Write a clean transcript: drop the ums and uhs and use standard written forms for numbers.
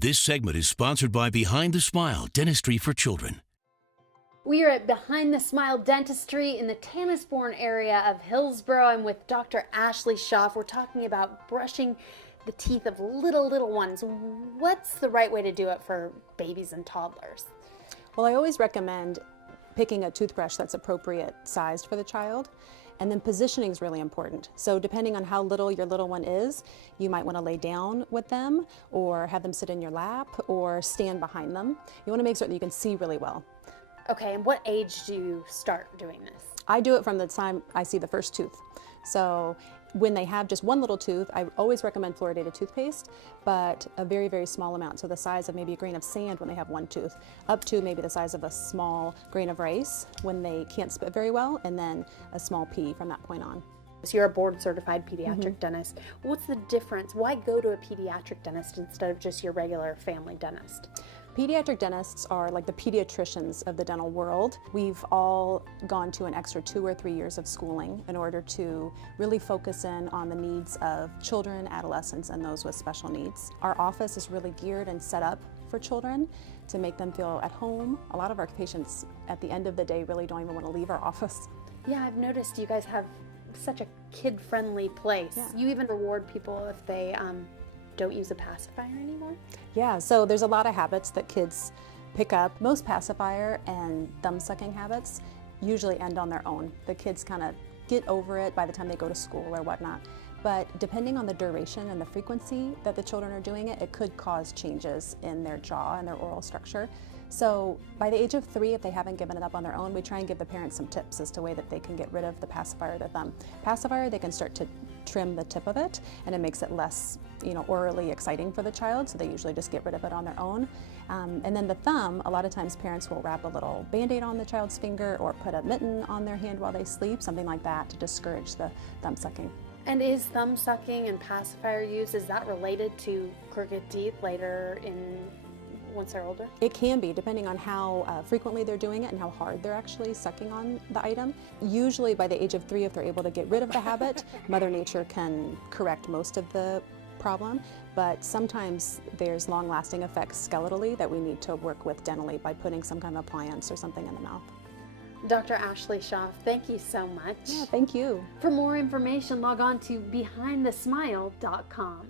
This segment is sponsored by Behind the Smile Dentistry for Children. We are at Behind the Smile Dentistry in the Tannisbourne area of Hillsborough. I'm with Dr. Ashley Schaaf. We're talking about brushing the teeth of little ones. What's the right way to do it for babies and toddlers? Well, I always recommend picking a toothbrush that's appropriate sized for the child. And then positioning is really important. So depending on how little your little one is, you might want to lay down with them or have them sit in your lap or stand behind them. You want to make certain that you can see really well. Okay, and what age do you start doing this? I do it from the time I see the first tooth. So when they have just one little tooth, I always recommend fluoridated toothpaste, but a very small amount. So the size of maybe a grain of sand when they have one tooth, up to maybe the size of a small grain of rice when they can't spit very well, and then a small pea from that point on. So you're a board certified pediatric dentist. What's the difference? Why go to a pediatric dentist instead of just your regular family dentist? Pediatric dentists are like the pediatricians of the dental world. We've all gone to an extra 2 or 3 years of schooling in order to really focus in on the needs of children, adolescents, and those with special needs. Our office is really geared and set up for children to make them feel at home. A lot of our patients at the end of the day really don't even want to leave our office. Yeah, I've noticed you guys have such a kid-friendly place. Yeah. You even reward people if they don't use a pacifier anymore? Yeah, so there's a lot of habits that kids pick up. Most pacifier and thumb-sucking habits usually end on their own. The kids kind of get over it by the time they go to school or whatnot. But depending on the duration and the frequency that the children are doing it, it could cause changes in their jaw and their oral structure. So by the age of 3, if they haven't given it up on their own, we try and give the parents some tips as to a way that they can get rid of the pacifier or the thumb. Pacifier, they can start to trim the tip of it, and it makes it less, orally exciting for the child, so they usually just get rid of it on their own. And then the thumb, a lot of times parents will wrap a little Band-Aid on the child's finger or put a mitten on their hand while they sleep, something like that, to discourage the thumb sucking. And is thumb sucking and pacifier use, is that related to crooked teeth later once they're older? It can be, depending on how frequently they're doing it and how hard they're actually sucking on the item. Usually by the age of 3, if they're able to get rid of the habit, Mother Nature can correct most of the problem, but sometimes there's long-lasting effects skeletally that we need to work with dentally by putting some kind of appliance or something in the mouth. Dr. Ashley Schaaf, thank you so much. Yeah, thank you. For more information, log on to behindthesmile.com.